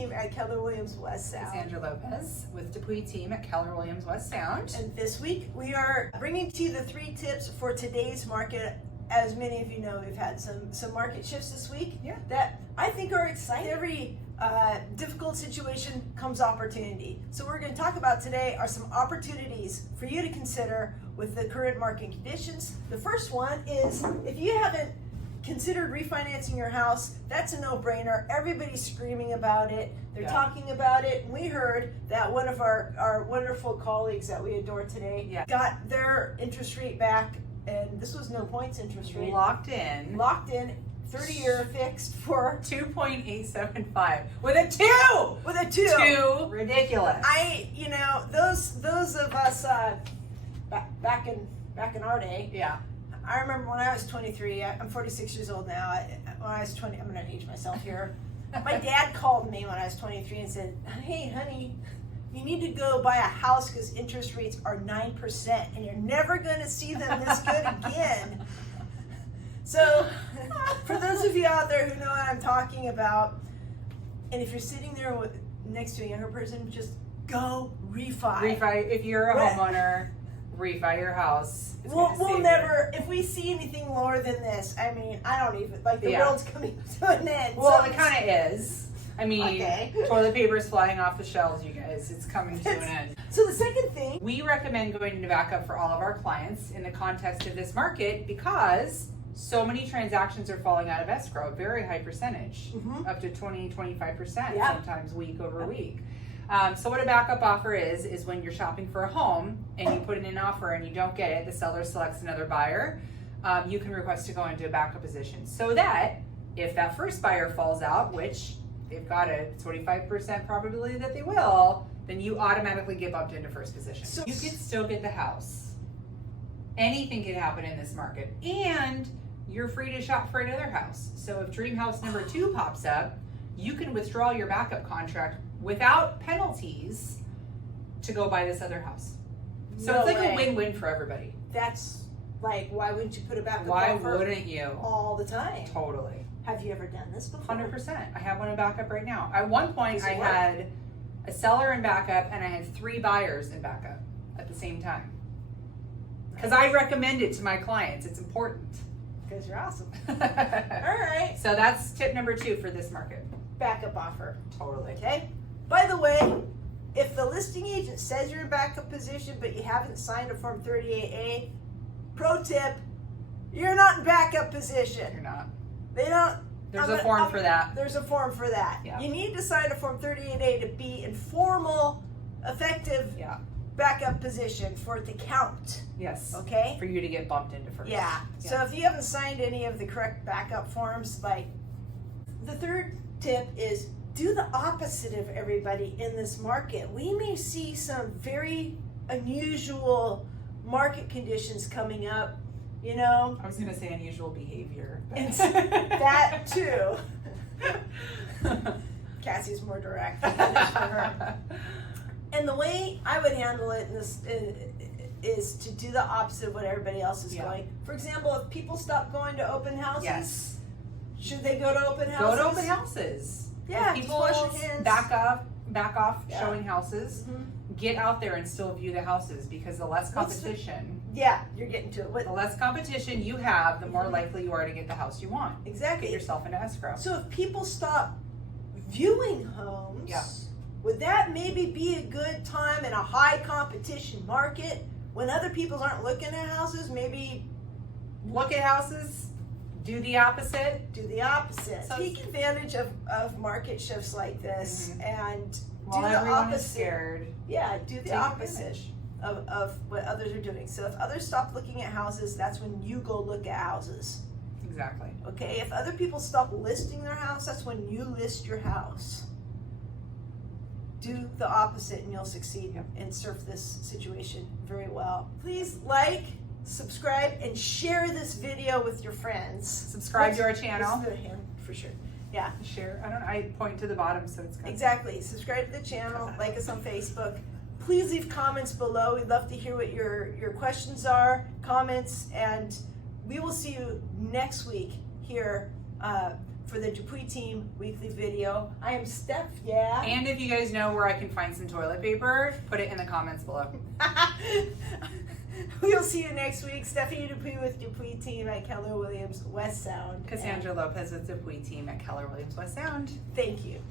team at Keller Williams West Sound. Sandra Lopez with Dupuis team at Keller Williams West Sound. And this week we are bringing to you the 3 tips for today's market. As many of you know, we've had some market shifts this week that I think are exciting. Every difficult situation comes opportunity. So what we're going to talk about today are some opportunities for you to consider with the current market conditions. The first one is, if you haven't considered refinancing your house, that's a no-brainer. Everybody's screaming about it. They're talking about it. We heard that one of our wonderful colleagues that we adore today got their interest rate back, and this was no points interest rate. Locked in, 30-year fixed for 2.875 with a 2. Ridiculous. Those of us back in our day. I remember when I was 23. I'm 46 years old now. When I was 20, I'm going to age myself here. My dad called me when I was 23 and said, "Hey, honey, you need to go buy a house because interest rates are 9%, and you're never going to see them this good again." So, for those of you out there who know what I'm talking about, and if you're sitting there next to a younger person, just go refi. Refi. If you're a homeowner, refi your house. We'll never, if we see anything lower than this, I mean, I don't even, the world's coming to an end. Well, it kind of is. I mean, toilet paper is flying off the shelves, you guys. It's coming to an end. So the second thing, we recommend going into backup for all of our clients in the context of this market because so many transactions are falling out of escrow, a very high percentage, up to 20-25%, sometimes week over week. So what a backup offer is when you're shopping for a home and you put in an offer and you don't get it, the seller selects another buyer, you can request to go into a backup position so that if that first buyer falls out, which they've got a 25% probability that they will, then you automatically get bumped into first position. So you can still get the house. Anything can happen in this market, and you're free to shop for another house. So if dream house number 2 pops up, you can withdraw your backup contract without penalties to go buy this other house. So it's like a win-win for everybody. That's why wouldn't you put a backup Why offer wouldn't you? All the time? Totally. Have you ever done this before? 100%. I have one in backup right now. At one point, I had a seller in backup and I had 3 buyers in backup at the same time. Because I recommend it to my clients. It's important. Because you're awesome. All right. So that's tip number 2 for this market. Backup offer. Totally. Okay. By the way, if the listing agent says you're in backup position but you haven't signed a Form 38A, pro tip, you're not in backup position. You're not. They don't. There's a form for that. There's a form for that. Yeah. You need to sign a Form 38A to be in formal, effective backup position for it to count. Yes. Okay? For you to get bumped into first. Yeah. So if you haven't signed any of the correct backup forms, the third tip is do the opposite of everybody in this market. We may see some very unusual market conditions coming up. I was going to say unusual behavior. And that too. Cassie's more direct than her. And the way I would handle it is to do the opposite of what everybody else is going. For example, if people stop going to open houses, should they go to open houses? Go to open houses. Yeah, if people wash your hands. Back off showing houses. Get out there and still view the houses because the less competition. You're getting to it. The less competition you have, the more likely you are to get the house you want. Exactly. Get yourself into escrow. So if people stop viewing homes, would that maybe be a good time in a high competition market when other people aren't looking at houses? Maybe look at houses. Do the opposite. Do the opposite. So take advantage of market shifts like this and while do the opposite. Is scared. Yeah, do the opposite of what others are doing. So if others stop looking at houses, that's when you go look at houses. Exactly. Okay, if other people stop listing their house, that's when you list your house. Do the opposite and you'll succeed and surf this situation very well. Please like, subscribe, and share this video with your friends. Subscribe to our channel. For sure. Yeah. Share. I point to the bottom so it's good. Exactly. Subscribe to the channel. Like us on Facebook. Please leave comments below. We'd love to hear what your questions are, comments, and we will see you next week here for the Dupuis team weekly video. I am Steph, yeah. And if you guys know where I can find some toilet paper, put it in the comments below. We'll see you next week. Stephanie Dupuis with Dupuis team at Keller Williams West Sound. Cassandra Lopez with Dupuis team at Keller Williams West Sound. Thank you.